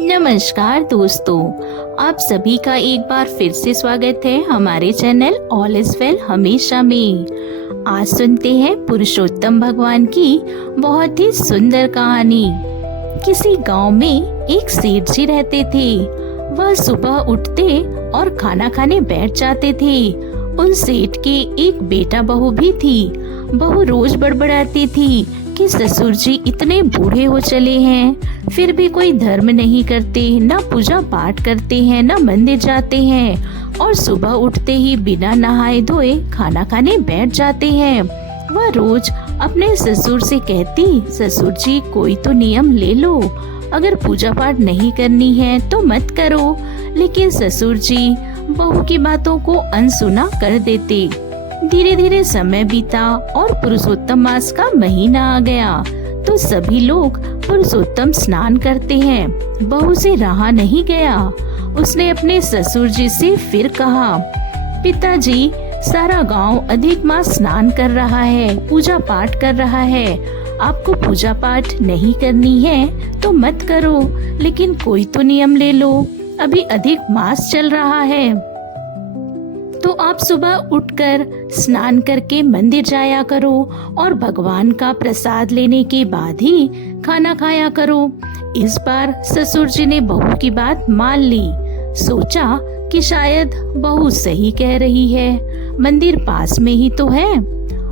नमस्कार दोस्तों, आप सभी का एक बार फिर से स्वागत है हमारे चैनल ऑल इज वेल हमेशा में। आज सुनते हैं पुरुषोत्तम भगवान की बहुत ही सुंदर कहानी। किसी गांव में एक सेठ जी रहते थे। वह सुबह उठते और खाना खाने बैठ जाते थे। उन सेठ के एक बेटा बहू भी थी। बहू रोज बड़बड़ाती थी कि ससुर जी इतने बूढ़े हो चले हैं, फिर भी कोई धर्म नहीं करते, ना पूजा पाठ करते हैं, ना मंदिर जाते हैं और सुबह उठते ही बिना नहाए धोए खाना खाने बैठ जाते हैं। वह रोज अपने ससुर से कहती, ससुर जी कोई तो नियम ले लो, अगर पूजा पाठ नहीं करनी है तो मत करो। लेकिन ससुर जी बहू की बातों को अनसुना कर देते। धीरे धीरे समय बीता और पुरुषोत्तम मास का महीना आ गया तो सभी लोग पुरुषोत्तम स्नान करते हैं। बहू से रहा नहीं गया। उसने अपने ससुर जी से फिर कहा, पिताजी सारा गांव अधिक मास स्नान कर रहा है, पूजा पाठ कर रहा है। आपको पूजा पाठ नहीं करनी है तो मत करो, लेकिन कोई तो नियम ले लो, अभी अधिक मास चल रहा है तो आप सुबह उठकर स्नान करके मंदिर जाया करो और भगवान का प्रसाद लेने के बाद ही खाना खाया करो। इस बार ससुर जी ने बहू की बात मान ली। सोचा कि शायद बहू सही कह रही है, मंदिर पास में ही तो है।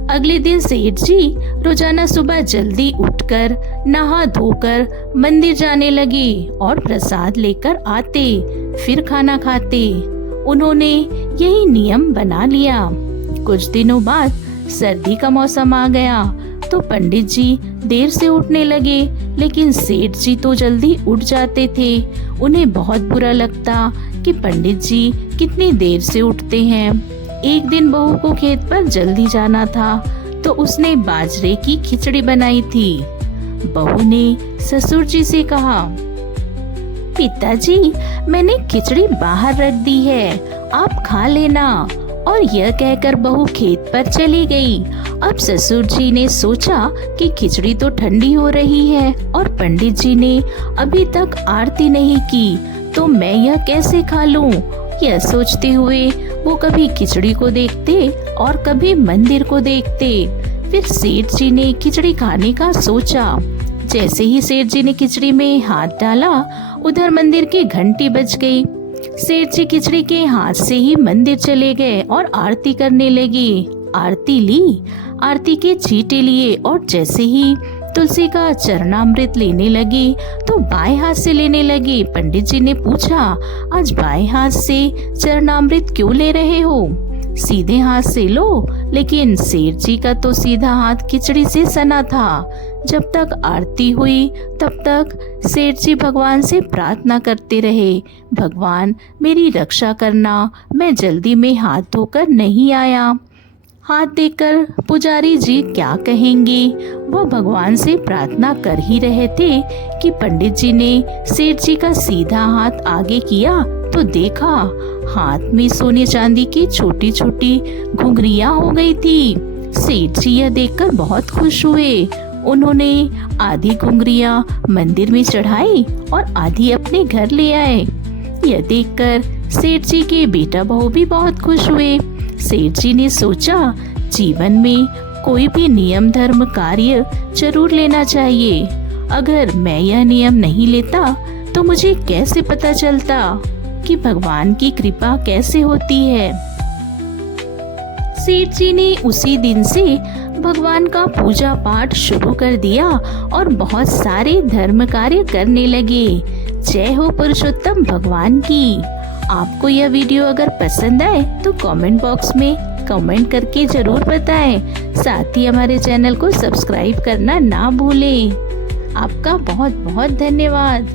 अगले दिन सेठ जी रोजाना सुबह जल्दी उठकर नहा धोकर मंदिर जाने लगे और प्रसाद लेकर आते, फिर खाना खाते। उन्होंने यही नियम बना लिया। कुछ दिनों बाद सर्दी का मौसम आ गया तो पंडित जी देर से उठने लगे, लेकिन सेठ जी तो जल्दी उठ जाते थे। उन्हें बहुत बुरा लगता कि पंडित जी कितनी देर से उठते हैं। एक दिन बहू को खेत पर जल्दी जाना था तो उसने बाजरे की खिचड़ी बनाई थी। बहू ने ससुर जी से कहा, पिताजी मैंने खिचड़ी बाहर रख दी है, आप खा लेना। और यह कहकर बहू खेत पर चली गई। अब ससुर जी ने सोचा कि खिचड़ी तो ठंडी हो रही है और पंडित जी ने अभी तक आरती नहीं की, तो मैं यह कैसे खा लूं? यह सोचते हुए वो कभी खिचड़ी को देखते और कभी मंदिर को देखते। फिर सेठ जी ने खिचड़ी खाने का सोचा। जैसे ही सेठ जी ने खिचड़ी में हाथ डाला, उधर मंदिर की घंटी बज गई। सेठ जी खिचड़ी के हाथ से ही मंदिर चले गए और आरती करने लगे। आरती ली, आरती के छींटे लिए और जैसे ही तुलसी का चरणामृत लेने लगे तो बाएं हाथ से लेने लगे। पंडित जी ने पूछा, आज बाएं हाथ से चरणामृत क्यों ले रहे हो? सीधे हाथ से लो। लेकिन सेठ जी का तो सीधा हाथ खिचड़ी से सना था। जब तक आरती हुई तब तक सेठ जी भगवान से प्रार्थना करते रहे, भगवान मेरी रक्षा करना, मैं जल्दी में हाथ धोकर नहीं आया। हाथ देखकर पुजारी जी क्या कहेंगे? वह भगवान से प्रार्थना कर ही रहे थे कि पंडित जी ने सेठ जी का सीधा हाथ आगे किया तो देखा हाथ में सोने चांदी की छोटी छोटी घुंघरियां हो गई थी। सेठ जी यह देखकर बहुत खुश हुए। उन्होंने आधी घुंघरियां मंदिर में चढ़ाई और आधी अपने घर ले आए। यह देखकर सेठ जी के बेटा बहू भी बहुत खुश हुए। सेठ जी ने सोचा, जीवन में कोई भी नियम धर्म कार्य जरूर लेना चाहिए। अगर मैं यह नियम नहीं लेता तो मुझे कैसे पता चलता कि भगवान की कृपा कैसे होती है। सेठ जी ने उसी दिन से भगवान का पूजा पाठ शुरू कर दिया और बहुत सारे धर्म कार्य करने लगे। जय हो पुरुषोत्तम भगवान की। आपको यह वीडियो अगर पसंद आए तो कमेंट बॉक्स में कमेंट करके जरूर बताएं। साथ ही हमारे चैनल को सब्सक्राइब करना ना भूलें। आपका बहुत बहुत धन्यवाद।